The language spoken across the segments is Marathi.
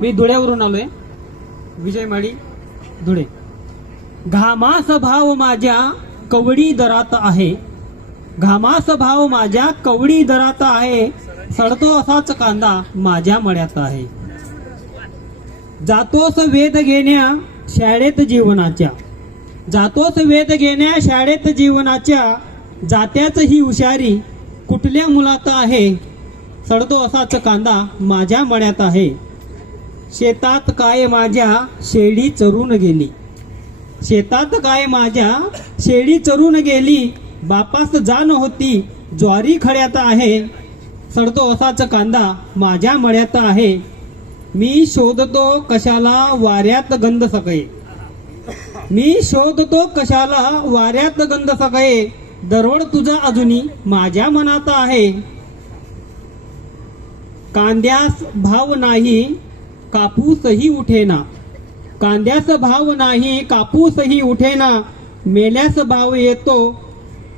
मी धुळ्यावरून आलोय, विजय माळी धुळे. घामास भाव माझ्या कवडी दरात आहे, घामास भाव माझ्या कवडी दरात आहे, सडतो असाच कांदा माझ्या मळ्यात आहे. जातोस वेध घेण्या शाळेत जीवनाच्या, जातोस वेध घेण्या शाळेत जीवनाच्या, जात्याच ही हुशारी कुठल्या मुलात आहे, सडतो असाच कांदा माझ्या मळ्यात आहे. शेतात काय माझ्या शेळी चरून गेली, शेतात काय माझ्या शेळी चरून गेली, बापास जाण होती ज्वारी खड्यात आहे, सडतो असाच कांदा माझ्या मळ्यात आहे. मी शोधतो कशाला वाऱ्यात गंध सकाळी, मी शोधतो कशाला वाऱ्यात गंध सकाळी, दरवड तुझा अजूनी माझ्या मनात आहे. कांद्यास भाव नाही कापूसही उठेना, कांद्यास भाव नाही कापूसही उठेना, मेल्यास भाव येतो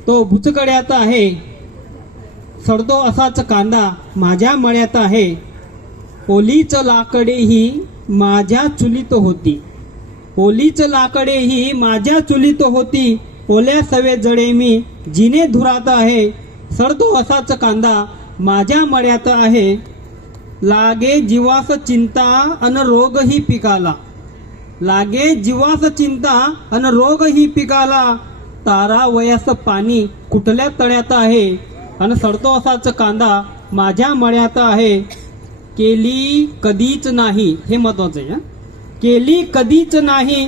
तो भुचकड्यात आहे, सडतो असाच कांदा माझ्या मळ्यात आहे. ओलीच लाकडे ही माझ्या चुलीत होती, ओलीच लाकडे ही माझ्या चुलीत होती, ओल्या सवे जडे मी जिने धुरात आहे, सडतो असाच कांदा माझ्या मळ्यात आहे. लागे जीवास चिंता अन रोग ही पिकाला, लागे जीवास चिंता अन रोग ही पिकाला, तारा वयास पाणी कुठल्या तळ्यात आहे, अन सडतो असाच कांदा माझ्या मळ्यात आहे. केली कधीच नाही, हे महत्वाचं आहे, केली कधीच नाही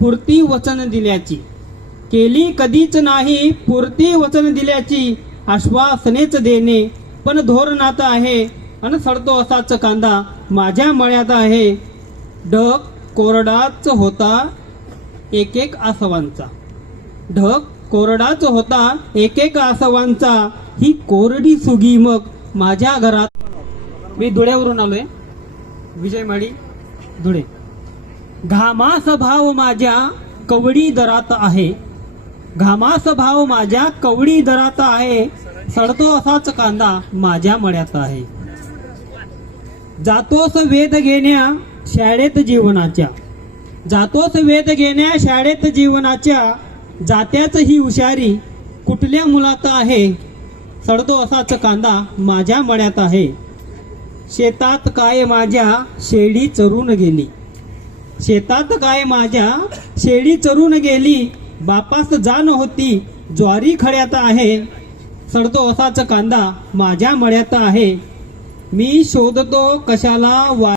पुरती वचन दिल्याची, केली कधीच नाही पुरती वचन दिल्याची, आश्वासनेच देणे पण धोरणात आहे, अन सडतो असाच कांदा माझ्या मळ्यात आहे. ढग कोरडाच होता एक एक आसवांचा, ढग कोरडाच होता एक एक आसवांचा, ही कोरडी सुगी मग माझ्या घरात. मी धुळ्यावरून आलोय, विजय माळी धुळे. घामास भाव माझ्या कवडी दरात आहे, घामास भाव माझ्या कवडी दरात आहे, सडतो असाच कांदा माझ्या मळ्यात आहे. जातोस वेध घेण्या शाळेत जीवनाच्या, जातोस वेध घेण्या शाळेत जीवनाच्या, जात्याच ही हुशारी कुठल्या मुलात आहे, सडतो असाच कांदा माझ्या मळ्यात आहे. शेतात काय माझ्या शेळी चरून गेली, शेतात काय माझ्या शेळी चरून गेली, बापास जाण होती ज्वारी खड्यात आहे, सडतो असाच कांदा माझ्या मळ्यात आहे. मी शोधतो कशाला